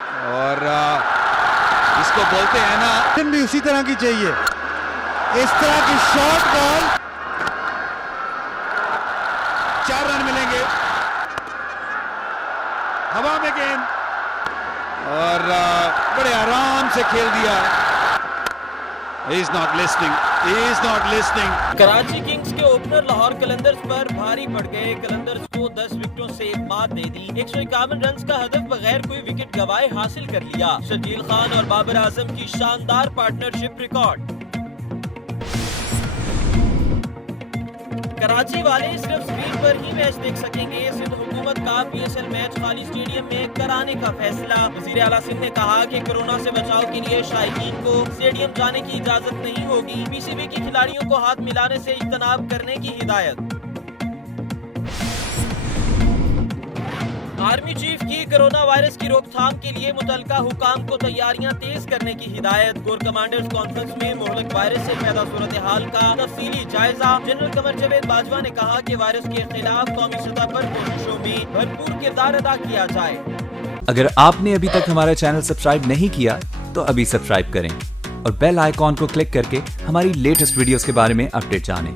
और इसको बोलते हैं ना, भी उसी तरह की चाहिए, इस तरह की शॉर्ट बॉल। 4 रन मिलेंगे, हवा में गेंद और बड़े आराम से खेल दिया। He is not listening. He is not listening. Karachi Kings के ओपनर लाहौर कलंदर्स पर भारी पड़ गए। कलंदर्स को 10 विकेटों से मात दे दी। 151 रन का हदफ बगैर कोई विकेट गंवाए हासिल कर लिया। शकील खान और बाबर आजम की शानदार पार्टनरशिप रिकॉर्ड। कराची वाले सिर्फ स्क्रीन पर ही मैच देख सकेंगे। सिंध हुकूमत का PSL मैच खाली स्टेडियम में कराने का फैसला। वज़ीर आला सिंध ने कहा कि कोरोना से बचाव के लिए शायकीन को स्टेडियम जाने की इजाजत नहीं होगी। PCB के खिलाड़ियों को हाथ मिलाने से इज्तनाब करने की हिदायत। आर्मी चीफ की कोरोना वायरस की रोकथाम के लिए मुतल्लिका हुकाम को तैयारियां तेज करने की हिदायत। कोर कमांडर्स कॉन्फ्रेंस में मुहलक वायरस से पैदा सूरत हाल का तफसीली जायजा। जनरल कमर जावेद बाजवा ने कहा कि वायरस के खिलाफ कौमी सतह पर कोशिशों में भरपूर किरदार अदा किया जाए। अगर आपने अभी तक हमारा चैनल सब्सक्राइब नहीं किया तो अभी सब्सक्राइब करें और बेल आइकॉन को क्लिक करके हमारी लेटेस्ट वीडियोस के बारे में अपडेट जानें।